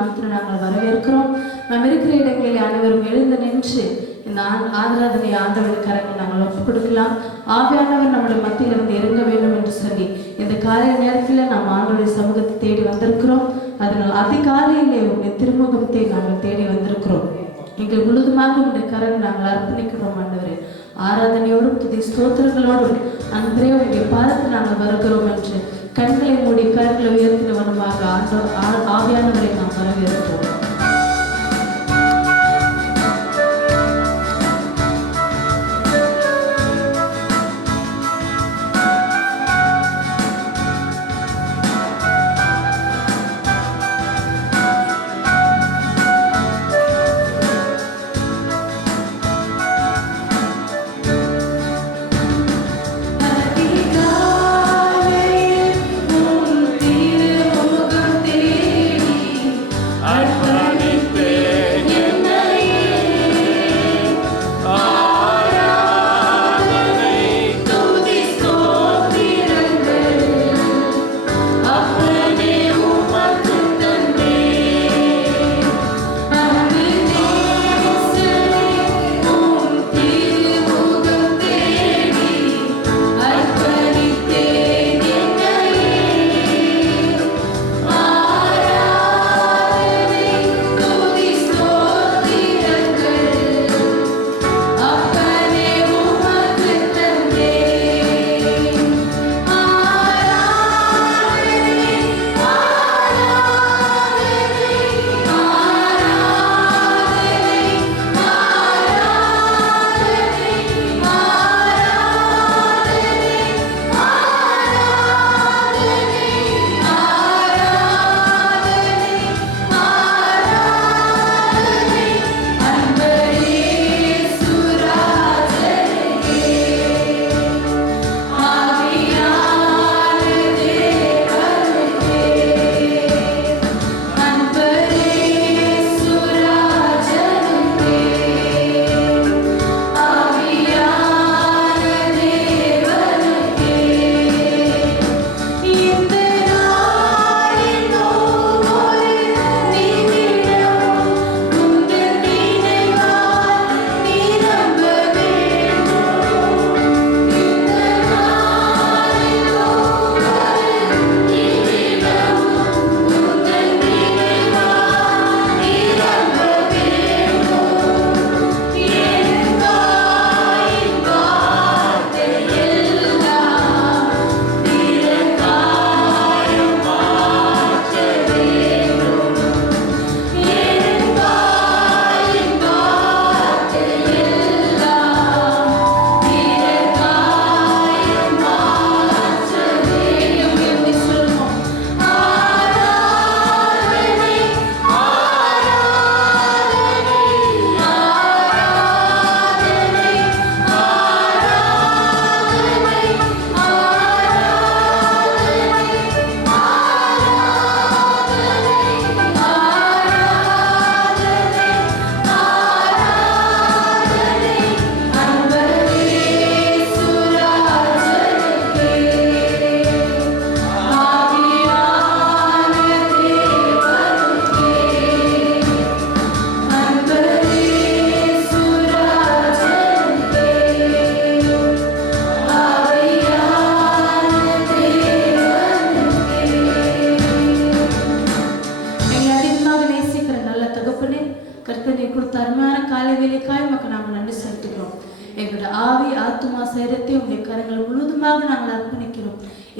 நாமத்தில் நாங்கள் வரவேற்கிறோம். நாம் இருக்கிற இடங்களில் அனைவரும் எழுந்து நின்று இந்த ஆராதனை ஆண்டவர் கரங்கள் நாங்கள் ஒப்புக் கொடுக்கலாம். ஆவியானவர் நம்முடைய மத்தியில் இருந்து இறங்க வேண்டும் என்று சொல்லி இந்த காலை நேரத்தில் நாம் ஆண்டவருடைய சமூகத்தை தேடி வந்திருக்கிறோம். அதனால் அதிகாலையிலே உங்களுடைய திருமுகத்தை நாங்கள் தேடி வந்திருக்கிறோம். எங்கள் முழுதுமாக உங்களுடைய கரங்கள் நாங்கள் அர்ப்பணிக்கிறோம். ஆண்டவரே, ஆராதனையோடும் துதி ஸ்தோத்திரங்களோடும் அன்றே உங்களுடைய பாதத்தில் நாங்கள் வருகிறோம் என்று கண்களை மூடி கரங்களை உயர்த்தினவனுமாக ஆவியானவரை நாம் வரவேற்கிறோம்.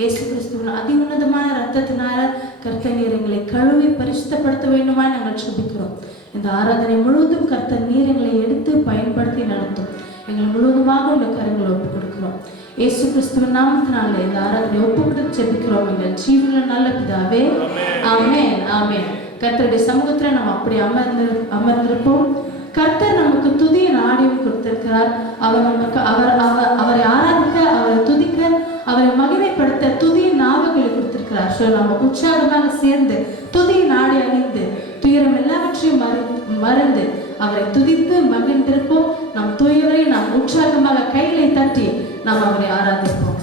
இயேசு கிறிஸ்துவின் அதிஉன்னதமான இரத்தத்தினால கர்த்தர் எங்களை கழுவி பரிசுத்தப்படுத்த வேண்டுமாய் நாங்கள் ஜெபிக்கிறோம். இந்த ஆராதனை முழுவதும் கர்த்தர் நீர் எங்களை எடுத்து பயன்படுத்தி நடத்தும். எங்கள் முழுவதுமாக உள்ள கரங்களை ஒப்புக் கொடுக்கிறோம். இயேசு கிறிஸ்துவின் நாமத்தினால இந்த ஆராதனை ஒப்புக் கொடுத்து ஜெபிக்கிறோம். எங்கள் ஜீவனுள்ள நல்ல பிதாவே, ஆமென் ஆமென். கர்த்தருடைய சமூகத்துல நம்ம அப்படி அமர்ந்திருப்போம். கர்த்தர் நமக்கு துதியின் ஆடியும் கொடுத்திருக்கிறார். அவர் நமக்கு அவரை ஆராதிக்க, அவரை துதிக்க, அவரை மகிமைப்படுத்த துதியின் நாவுகளை கொடுத்திருக்கிறார். நம்ம உற்சாகமாக சேர்ந்து துதியின் ஆடை அணிந்து துயரம் எல்லாவற்றையும் மறந்து அவரை துதித்து மகிழ்ந்திருப்போம். நம் தூயவரை நாம் உற்சாகமாக கைகளை தட்டி நாம் அவரை ஆராதிப்போம்.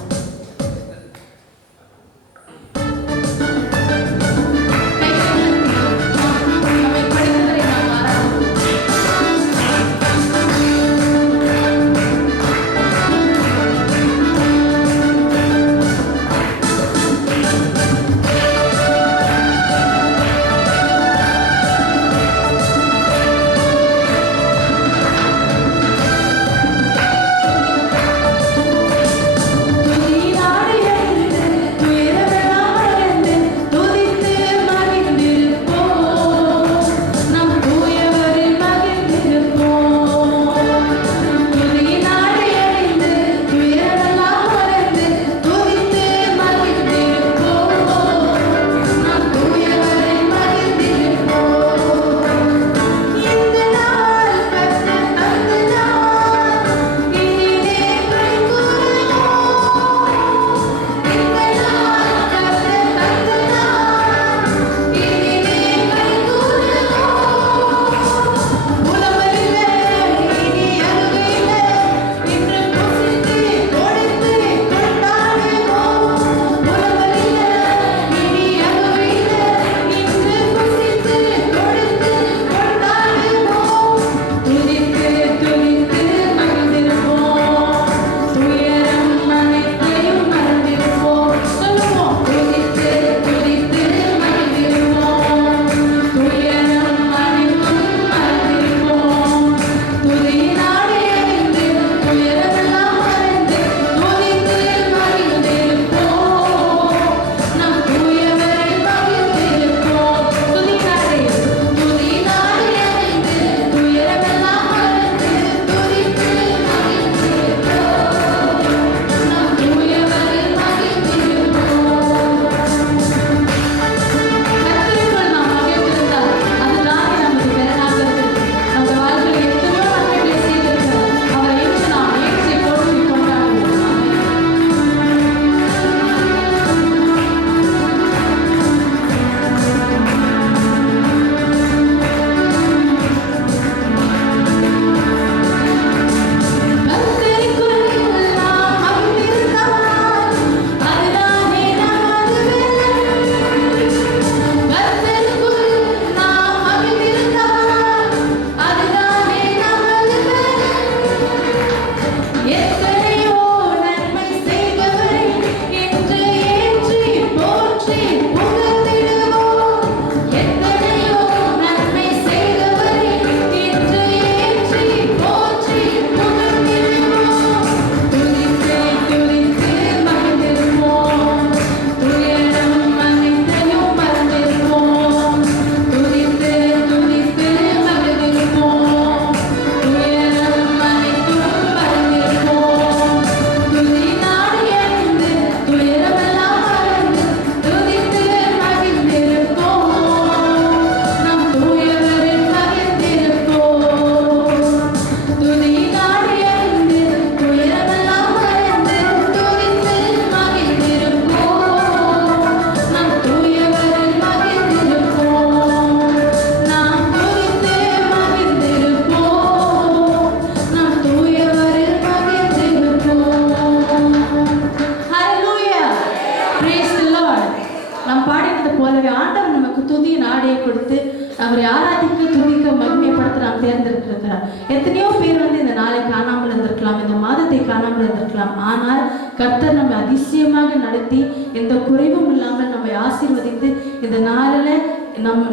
கொடுத்து அவரை ஆராதிக்க, துதிக்க, மகிமைப்படுத்த நாம் தேர்ந்தெடுத்திருக்கிறார். எத்தனையோ பேர் இந்த நாளை காணாமல் இருந்திருக்கலாம், இந்த மாதத்தை காணாமல் இருந்திருக்கலாம். ஆனால் கர்த்தர் நம்மை அதிசயமாக நடத்தி எந்த குறைவும் இல்லாமல் நம்மை ஆசீர்வதித்து இந்த நாளில்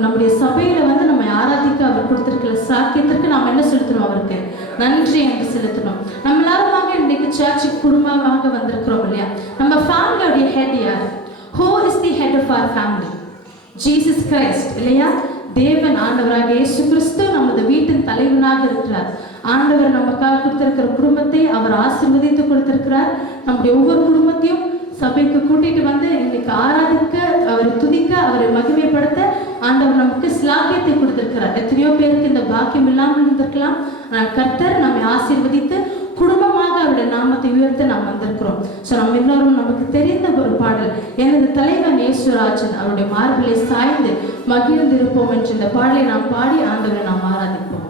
நம்முடைய சபையில நம்மை ஆராதிக்க அவர் கொடுத்திருக்கிற சாக்கியத்திற்கு நாம் என்ன செலுத்தணும்? அவருக்கு நன்றி என்று செலுத்தணும். நம்ம எல்லாருமாக இன்னைக்கு சர்ச்சுக்கு குடும்பமாக வந்திருக்கிறோம் இல்லையா? நம்ம ஃபேமிலியோடைய ஹெட் யார்? Who is the head of our family? Jesus Christ இல்லையா? தேவன் ஆண்டவராக இயேசு கிறிஸ்து நமது வீட்டின் தலைவனாக இருக்கிறார். ஆண்டவர் நமக்காக கொடுத்திருக்கிற குடும்பத்தை அவர் ஆசீர்வதித்து கொடுத்திருக்கிறார். நம்முடைய ஒவ்வொரு குடும்பத்தையும் சபைக்கு கூட்டிட்டு இன்னைக்கு ஆராதிக்க, அவரை துதிக்க, அவரை மகிமைப்படுத்த ஆண்டவர் நமக்கு ஸ்லாக்கியத்தை கொடுத்திருக்கிறார். எத்தனையோ பேருக்கு இந்த பாக்கியம் இல்லாமல் இருந்திருக்கலாம். ஆனால் கர்த்தர் நம்மை ஆசீர்வதித்து குடும்பமாக அவருடைய நாமத்தை உயர்த்த நாம் வந்திருக்கிறோம். ஸோ நம்ம எல்லாரும் நமக்கு தெரிந்த ஒரு பாடல், எனது தலைவன் இயேசுராஜன் அவருடைய மார்பிலை சாய்ந்து மகிழ்ந்திருப்போம் என்ற இந்த பாடலை நாம் பாடி ஆண்டவரை நாம் ஆராதிப்போம்.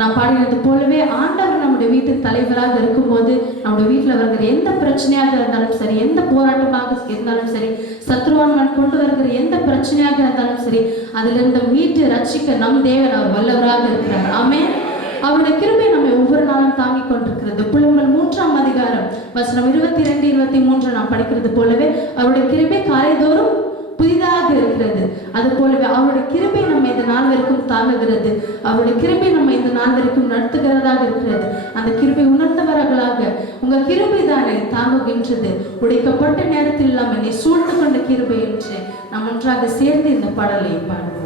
நான் பாடினது போலவே ஆண்டவர் நம்முடைய வீட்டுக்கு தலைவராக இருக்கும்போது நம்முடைய வீட்டில் வருகிற எந்த பிரச்சனையாக இருந்தாலும் சரி, எந்த போராட்டமாக இருந்தாலும் சரி, சத்ருவான் கொண்டு வருகிற எந்த பிரச்சனையாக இருந்தாலும் சரி, அதிலிருந்து மீட்டு ரட்சிக்க நம் தேவன் அவர் வல்லவராக இருக்கிறார். ஆமென். அவருடைய கிருபை நம்மை ஒவ்வொரு நாளும் தாங்கிக் கொண்டிருக்கிறது. புலம்பல் 3ஆம் அதிகாரம் வசனம் 22, 23 நாம் படிக்கிறது போலவே அவருடைய கிருபை காலைதோறும் புதிதாக இருக்கிறது. அது போலவே அவருடைய கிருபை நம்மை இந்த நாள் வரைக்கும் தாங்குகிறது. அவருடைய கிருபை நம்ம இந்த நாள் வரைக்கும் நடத்துகிறதாக இருக்கிறது. அந்த கிருபை உணர்ந்தவர்களாக உங்க கிருபை தானே தாங்குகின்றது, உடைக்கப்பட்ட நேரத்தில் இல்லாமல் என்னை சூழ்ந்து கொண்ட கிருபை என்று நாம் ஒன்றாக சேர்ந்து இந்த பாடலை பாடுவோம்.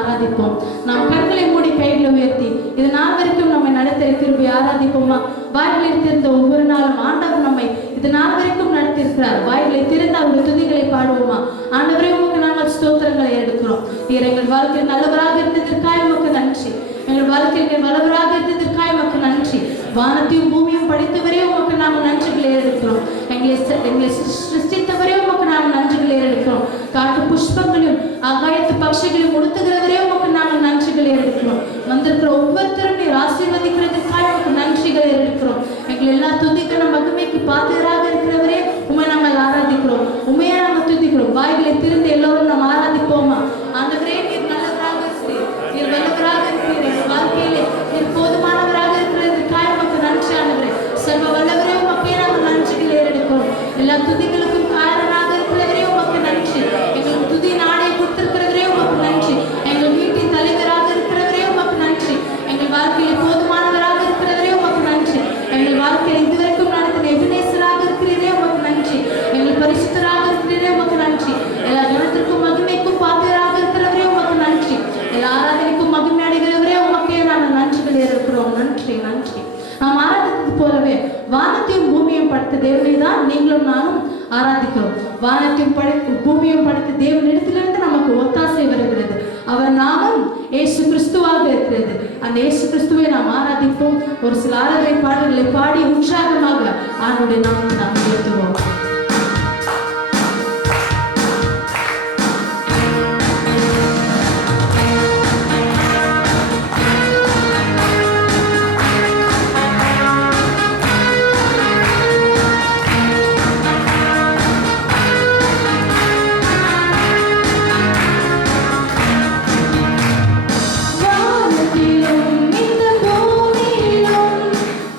ஆராதிப்போம். நாம் கண்களை மூடி கைகளை உயர்த்தி இது நாள் வரைக்கும் நம்மை நடத்த கிருபை ஆராதிப்போமா? வாய்களை திறந்த ஒவ்வொரு நாளும் ஆண்டவர் நம்மை இது நாள் வரைக்கும் நடத்தியிருக்கிறார். வாய்களை திறந்த அவருடைய துதிகளை பாடுவோமா? ஆண்டவரே உமக்கு நாங்கள் ஸ்தோத்திரங்களை எடுக்கிறோம். நீர் எங்கள் வாழ்க்கையில் நல்லவராக இருந்ததற்காக உமக்கு நன்றி. எங்கள் வாழ்க்கையில் வல்லவராக இருந்ததற்காக உமக்கு நன்றி. வானத்தையும் பூமியும் படைத்தவரே உமக்கு நாங்கள் நன்றிகளை எடுக்கிறோம். எங்களை சிருஷ்டித்தவரே உமக்கு நாங்கள் நன்றிகளை எடுக்கிறோம். காட்டு புஷ்பங்களையும் ஆகாயத்து பட்சிகளையும் உடுத்துகிறவரே உமக்கு நாங்கள் நன்றிகளை எடுக்கிறோம். வந்திருக்கிற ஒவ்வொருத்தரும் நீர் ஆசீர்வதிக்கிறதுக்காக உமக்கு நன்றிகளை எடுக்கிறோம். எங்கள் எல்லா துதிகளும் மகிமைக்கு பாத்திரராக இருக்கிறவரே உண்மை நாங்கள் ஆராதிக்கிறோம். உண்மையை நாங்கள் துதிக்கிறோம். வாய்களை திறந்து எல்லோரும் நாம் ஆராதிப்போமா? ஆண்டவரே நீர் நல்லவராக இருக்கிறீர், நீர் வல்லவராக இருக்கிறீர். எங்கள் வாழ்க்கையிலே நீர் போதுமானவராக இருக்கிறதுக்காக உமக்கு நன்றி ஆண்டவரே. சர்வ வல்லவரே உமக்கே நாங்கள் நன்றிகளை எடுக்கிறோம். எல்லா துதிகளுக்கும் காரணமாக இருக்கிறவரே உமக்கு நன்றி. எங்களுக்கு துதி நாடை கொடுத்திருக்கிறவரே உமக்கு நன்றி. எங்கள் வீட்டின் தலைவராக இருக்கிறவரே உமக்கு நன்றி. எங்கள் வாழ்க்கையில் போதுமானவராக இருக்கிறவரே உமக்கு நன்றி. எங்கள் வாழ்க்கையில் இதுவரைக்கும் நடத்தின எபினேசராக இருக்கிறீரே உமக்கு நன்றி. எங்கள் பரிசுத்தராக இருக்கிறீரே உமக்கு நன்றி. எல்லா கணத்திற்கும் மகிமைக்கும் பாத்திரராக இருக்கிறவரே உமக்கு நன்றி. எல்லா ஆராதனைக்கும் மகிமை அடைகிறவரே உமக்கே நாங்கள் நன்றிகள் இருக்கிறோம். நன்றி நன்றி. நாம் ஆராதித்தது போலவே வானத்தையும் பூமியும் படைத்த தேவனை தான் நீங்களும் நானும் ஆராதிக்கிறோம். வானத்தையும் பூமியும் படைத்த தேவனிடத்திலிருந்து நமக்கு ஒத்தாசை வருகிறது. அவர் நாமம் இயேசு கிறிஸ்துவாக இருக்கிறது. அந்த இயேசு கிறிஸ்துவை நாம் ஆராதிப்போம். ஒரு சில ஆராதனை பாடல்களை பாடி உற்சாகமாக ஆண்டவருடைய நாமத்தை நாம் உயர்த்துவோம்.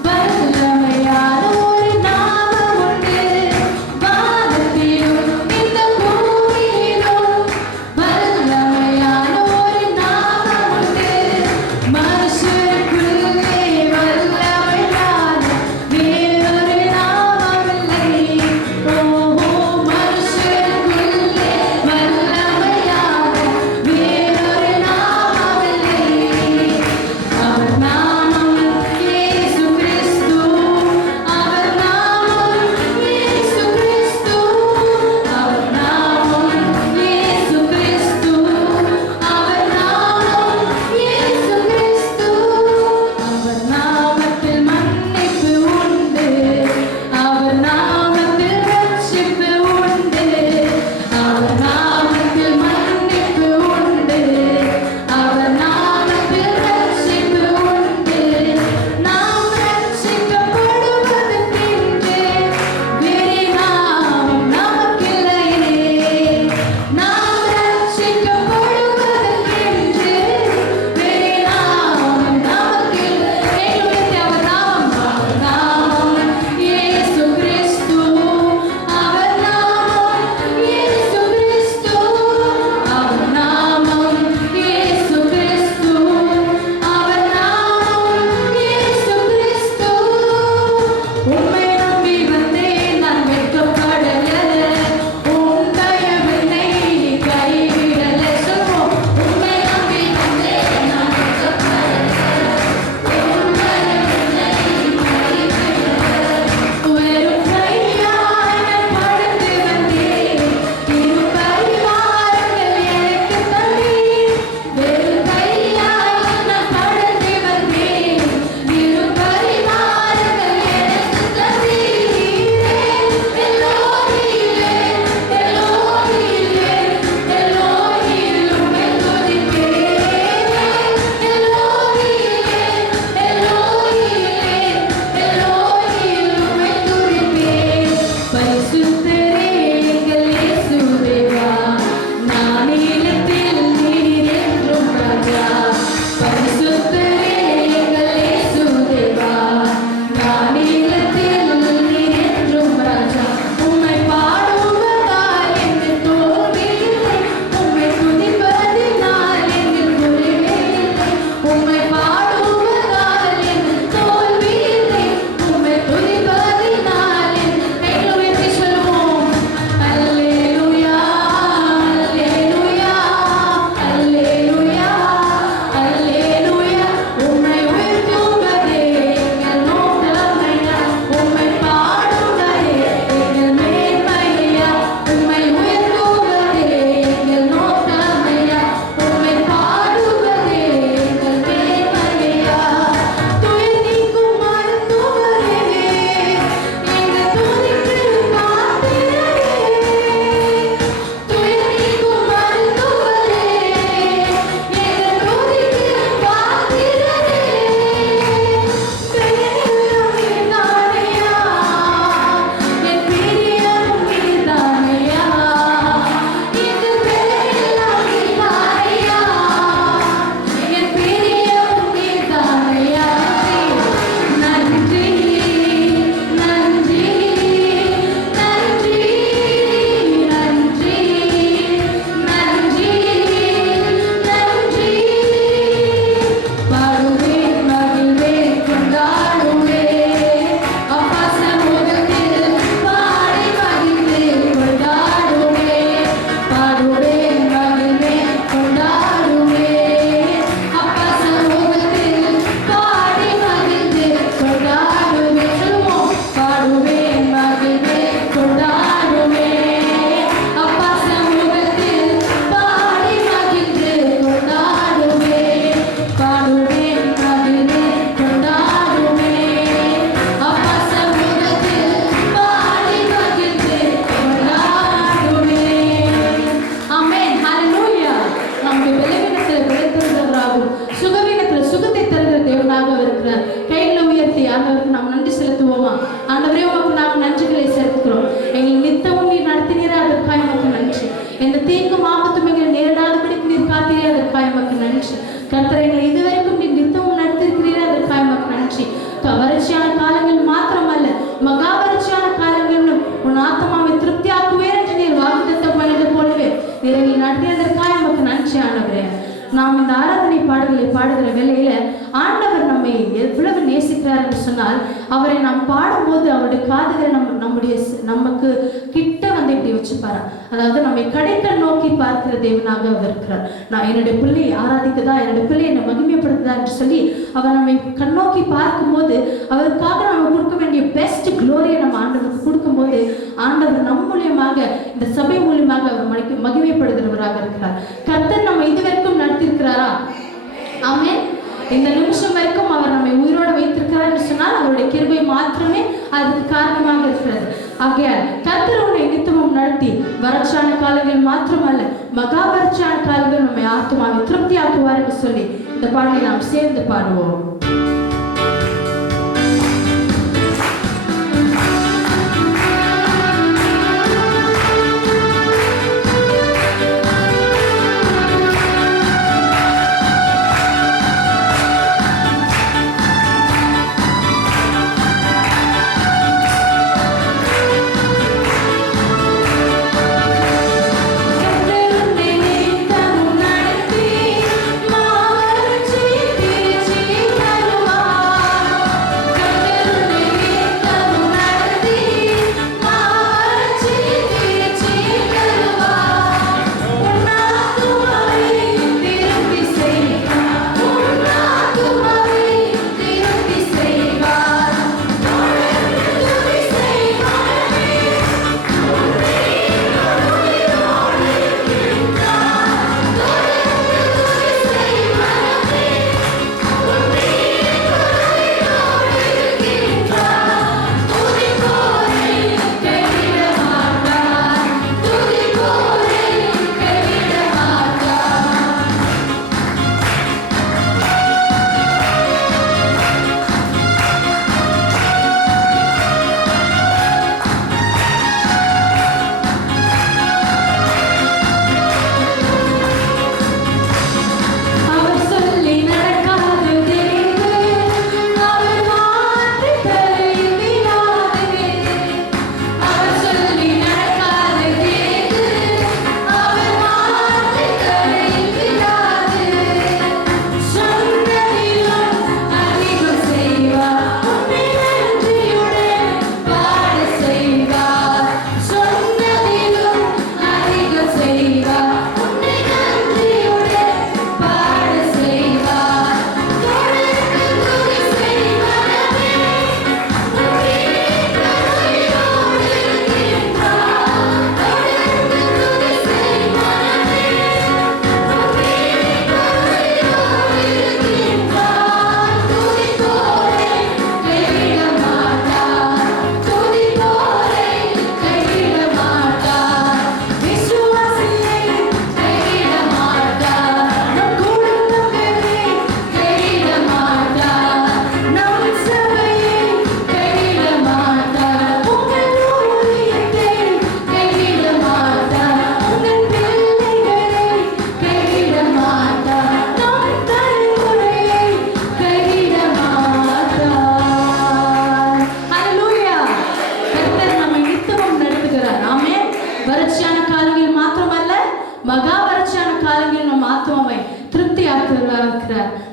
வல்லமையான ஒரு நாமம் உண்டு. சொல்லுவோமா? ஆண்டவரே உமக்கு நாங்கள் நன்றிகளை செலுத்துகிறோம். எங்கள் நித்தமும் நீர் நடத்தினீரே, அதற்காக உமக்கு நன்றி. எந்த தீங்கும் ஆபத்தும் எங்களை நேரிடாதபடிக்கு நீர் காத்தீரே, அதற்காக உமக்கு நன்றி. கர்த்தரை எங்களை இதுவரைக்கும் நீர் நித்தமும் நடத்திருக்கிறீரே, அதற்காக உமக்கு நன்றி. வறட்சியான காலங்கள் மாத்திரமல்ல, மகா வறட்சியான காலங்களிலும் உன் ஆத்மாவை திருப்தியாக்குவேன் என்று நீர் வாக்குத்தத்தம் பண்ணியது போலவே நீர் எங்களை நடத்தியதற்காக உமக்கு நன்றி ஆண்டவரே. நாம் இந்த ஆராதனை பாடல்களை பாடுகிற வேளையில ஆண்டவர் நம்மை எவ்வளவு நேசிக்கிறார் என்று சொன்னால், அவரை நாம் பாடும்போது அவருடைய காதுகளை நமக்கு கிட்ட வந்து இப்படி வச்சுப்பாரு. அதாவது நம்மை கடைக்கண் நோக்கி பார்க்கிற தேவனாக அவர் இருக்கிறார். நான் என்னுடைய பிள்ளை ஆராதிக்குதா, என்னுடைய பிள்ளை என்னை மகிமைப்படுத்துதா என்று சொல்லி அவர் நம்மை கண்ணோக்கி பார்க்கும்போது அவருக்காக நம்ம கொடுக்க வேண்டிய பெஸ்ட் குளோரியை நம்ம ஆண்டவருக்கு கொடுக்கும்போது ஆண்டவர் நம் மூலியமாக, இந்த சபை மூலியமாக அவர் மகிமைப்படுகிறவராக இருக்கிறார். கர்த்தர் நம்ம இதுவரைக்கும் நடத்திருக்கிறாரா? ஆமென். இந்த நிமிஷம் வரைக்கும் அவர் நம்மை உயிரோடு வைத்திருக்கிறார் என்று சொன்னால் அவருடைய கிருபை மாத்திரமே அதுக்கு காரணமாக இருக்கிறது. ஆகையால் கர்த்தர் உன்னை நித்தமும் நடத்தி வறட்சியான காலங்கள் மாத்திரமல்ல, மகா வறட்சியான காலங்கள் நம்மை ஆத்மாவை திருப்தி ஆக்குவார் என்று சொல்லி இந்த பாடலை நாம் சேர்ந்து பாடுவோம்.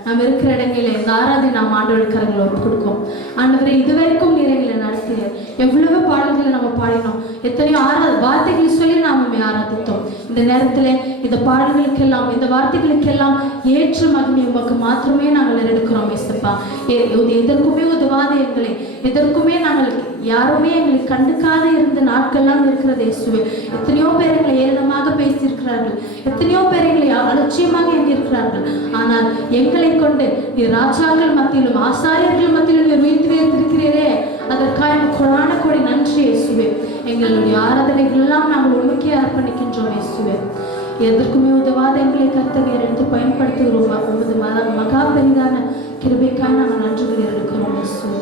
நாம் இருக்கிற இடங்களில் இந்த ஆராதனை நாம் ஆண்டவருடைய கரங்களை ஒப்பு கொடுக்கும். ஆண்டவரே, இதுவரைக்கும் நீர் எங்களை நடத்தினீர். எவ்வளவு பாடல்களை நம்ம பாடினோம், எத்தனையோ வார்த்தைகளை சொல்லி நாம் நம்மை ஆராதித்தோம். இந்த நேரத்தில் இந்த பாடல்களுக்கெல்லாம், இந்த வார்த்தைகளுக்கெல்லாம் ஏற்ற மகிமை உமக்கு மாத்திரமே நாங்கள் எடுக்கிறோம். ஏசப்பா, எதற்குமே உதவாத எங்களை, எதற்குமே நாங்கள் யாருமே எங்களை கண்டுக்காத இருந்த நாட்கள்லாம் இருக்கிறது. இயேசுவே, எத்தனையோ பேர் எங்களை ஏளனமாக பேசியிருக்கிறார்கள், எத்தனையோ பேர் எங்களை அலட்சியமாக எண்ணியிருக்கிறார்கள். ஆனால் எங்களை கொண்டு நீ ராஜாக்கள் மத்தியிலும் ஆசாரியர்கள் மத்தியிலும் நீர் வைத்து வைத்திருக்கிறீரே, அதற்காக கொடான கோடி நன்றி இயேசுவே. எங்களுடைய ஆராதனைகள் எல்லாம் நாங்கள் உண்மைக்கே அர்ப்பணிக்கின்றோம் இயேசுவே. எதற்குமே உதவாத எங்களை கர்த்தர் நீர் எடுத்து பயன்படுத்துகிறோம். உமது மகா பெரிதான கிருபைக்காக நாங்கள் நன்றிகள் இருக்கிறோம் இயேசுவே.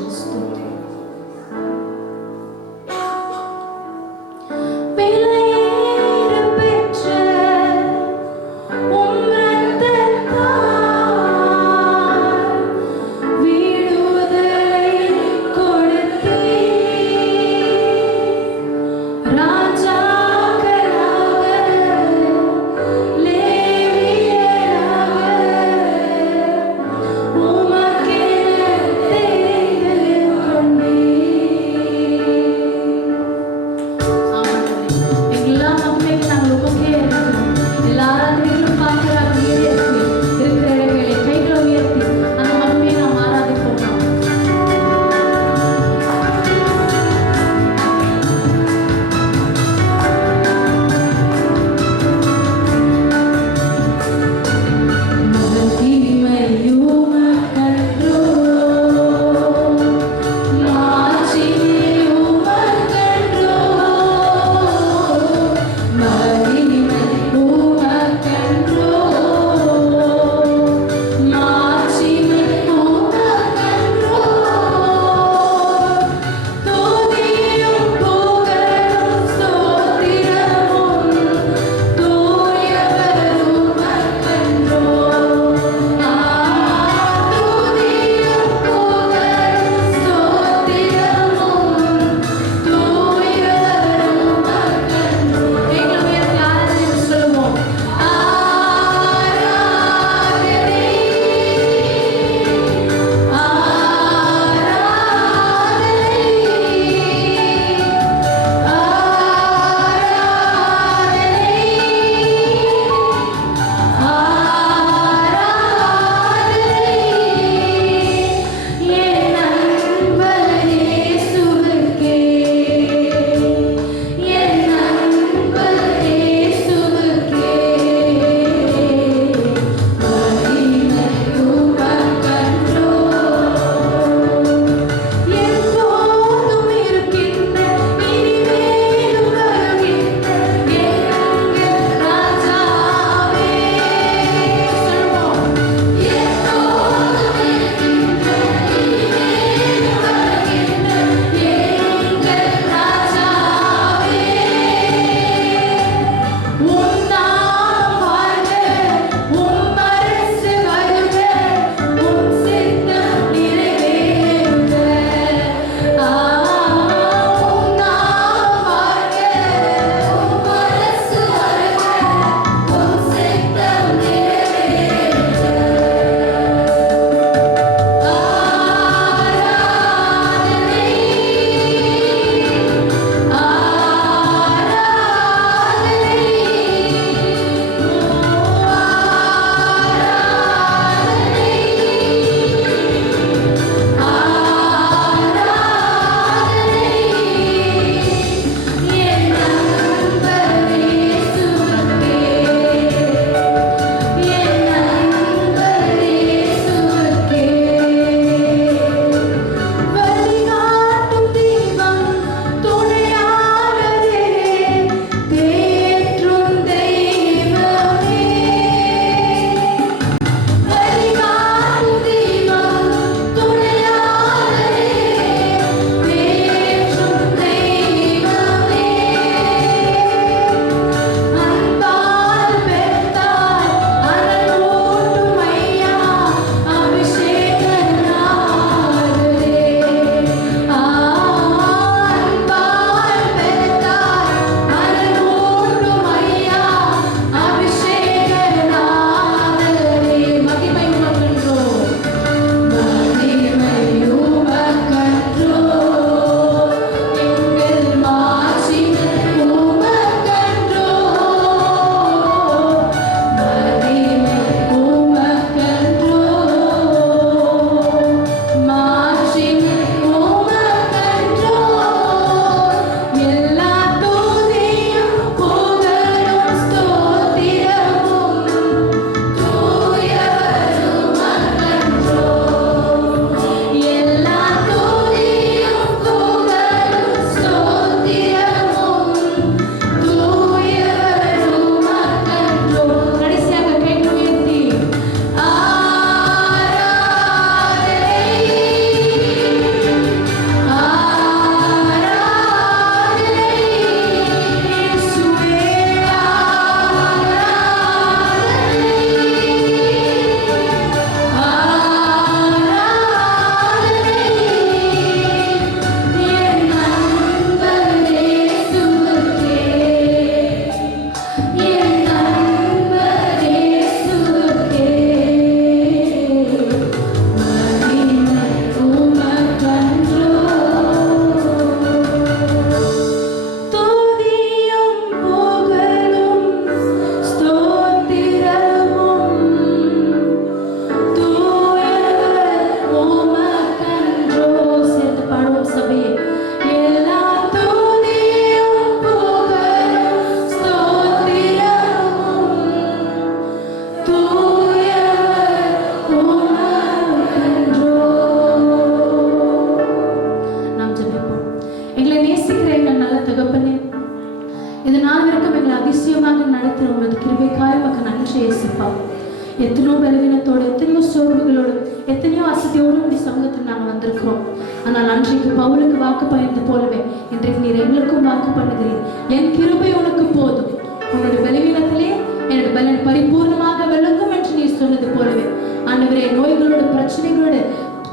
பலவீனத்தோடு, எத்தனையோ சோர்வுகளோடு, எத்தனையோ அசதியோடு உடைய சமூகத்தில் நாங்கள் வந்திருக்கிறோம். ஆனால் அன்றைக்கு பவுலுக்கு வாக்கு பயந்து போலவே இன்றைக்கு நீர் எங்களுக்கும் வாக்கு பண்ணுகிறீர். என் கிருபை உனக்கு போதும், உன்னுடைய பலவீனத்திலே என்னுடைய பலன் பரிபூர்ணமாக விளங்கும் என்று நீர் சொன்னது போலவே ஆண்டவரே, நோய்களோடு, பிரச்சனைகளோடு,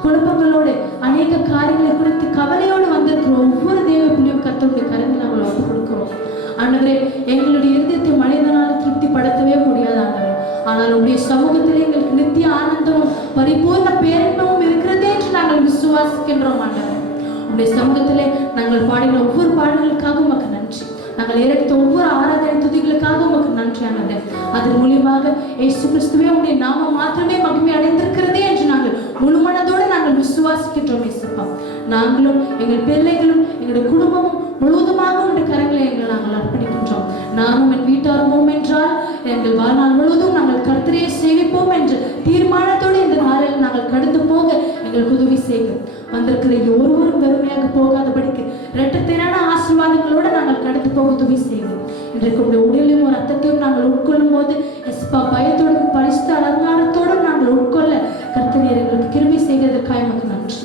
குழப்பங்களோடு, அநேக காரியங்களை குறித்து கவலையோடு வந்திருக்கிற ஒவ்வொரு தேவ பிள்ளையும் கர்த்தருடைய கரங்களை நாங்கள் ஒப்புக் கொடுக்கிறோம். ஆண்டவரே, எங்களுடைய இருதயத்தை மனிதனால் திருப்தி படுத்தவே முடியாது ஆண்டவரே. ஆனால் உடைய சமூகத்திலே எங்களுக்கு நித்திய ஆனந்தமும் பரிபூர்ண பேரின்பமும் இருக்கிறதே என்று நாங்கள் விசுவாசிக்கின்றோம் ஆண்டவரே. உடைய சமூகத்திலே நாங்கள் பாடின ஒவ்வொரு பாடல்களுக்காக உமக்கு நன்றி. நாங்கள் ஏறெடுத்த ஒவ்வொரு ஆராதனை துதிகளுக்காக உமக்கு நன்றி ஆண்டவரே. அதன் மூலியமாக இயேசு கிறிஸ்துவே உடைய நாமம் மாத்திரமே மகிமை அடைந்திருக்கிறதே என்று நாங்கள் முழு மனதோடு நாங்கள் விசுவாசிக்கின்றோம் இயேசுப்பா. நாங்களும் எங்கள் பிள்ளைகளும் எங்களுடைய குடும்பமும் முழுவதுமாக உடைய கரங்களை நாங்கள் அர்ப்பணிக்கின்றோம். நானும் என் வீட்டாரும் என்றால் எங்கள் வாழ்நாள் முழுவதும் நாங்கள் கர்த்தரையே சேவிப்போம் என்று தீர்மானத்தோடு இந்த நாளில் நாங்கள் கடந்து போக எங்களுக்கு உதவி செய்யும். வந்திருக்கிற ஒருவரும் வெறுமையாக போகாதபடிக்கு இரட்டத்தினான ஆசீர்வாதங்களோடு நாங்கள் கடந்து போக உதவி செய்யும். இன்றைக்கு உடலையும் ஒரு ரத்தத்தையும் நாங்கள் உட்கொள்ளும் போது பயத்தோடும் பரிசுத்த அலங்காரத்தோடும் நாங்கள் உட்கொள்ள கர்த்தர் எங்களுக்கு கிருபை செய்கிறதற்காக எமக்கு நன்றி.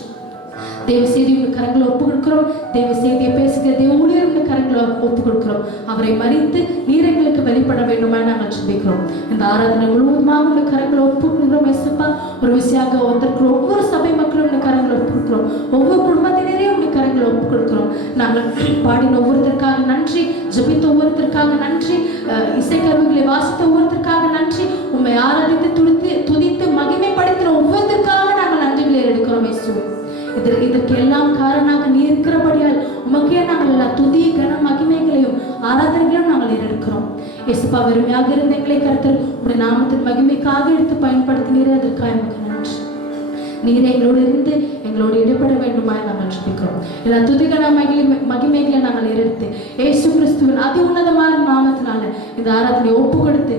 தேவ செய்தி உங்க கரங்களை ஒப்புக் கொடுக்கிறோம். தேவ செய்தியை பேசுகிற தேவ ஊழியர் உங்க கரங்களை ஒப்புக் கொடுக்கிறோம். அவரை மறித்து நீர் எங்களுக்கு வெளிப்பட வேண்டுமா நாங்கள் ஜெபிக்கிறோம். இந்த ஆராதனை முழுவதுமாக உங்க கரங்களை ஒப்புக் கொடுக்கிறோம். இயேசுப்பா, ஒரு விஷயமாக வந்திருக்கிறோம் ஒவ்வொரு சபை மக்களும் உங்க கரங்களை ஒப்புக் கொடுக்கிறோம். ஒவ்வொரு குடும்பத்தினரையும் உங்க கரங்களை ஒப்புக் கொடுக்கிறோம். நாங்கள் பாடின ஒவ்வொருத்தருக்காக நன்றி, ஜெபித்த ஒவ்வொருத்தருக்காக நன்றி, இசைக்கருவிகளை வாசித்த ஒவ்வொருத்தருக்காக நன்றி, உண்மை ஆராதித்து துதித்து மகிமைப்படுத்துகிற ஒவ்வொருத்தருக்காக நாங்கள் நன்றிகளை எடுக்கிறோம். இயேசுவே, இதற்கு எல்லாம் காரணமாக நீ இருக்கிறபடியால் உமக்கே நாங்கள் எல்லா துதி கன மகிமைகளையும் ஆராதனைகளையும் நாங்கள் எடுக்கிறோம். இயேசுப்பா, வெறுமையாக இருந்த எங்களை கர்த்தர் உடைய நாமத்தின் மகிமைக்காக எடுத்து பயன்படுத்தினீரே, அதற்காக எமக்கு நன்றி. நீரை எங்களோடு இருந்து எங்களோடு இடைப்பட வேண்டுமாய் நாங்கள் ஜெபிக்கிறோம். எல்லா துதிகன மகிமைகளை நாங்கள் எடுத்து இயேசு கிறிஸ்துவின் அதி உன்னதமான நாமத்தினால இந்த ஆராதனை ஒப்பு கொடுத்து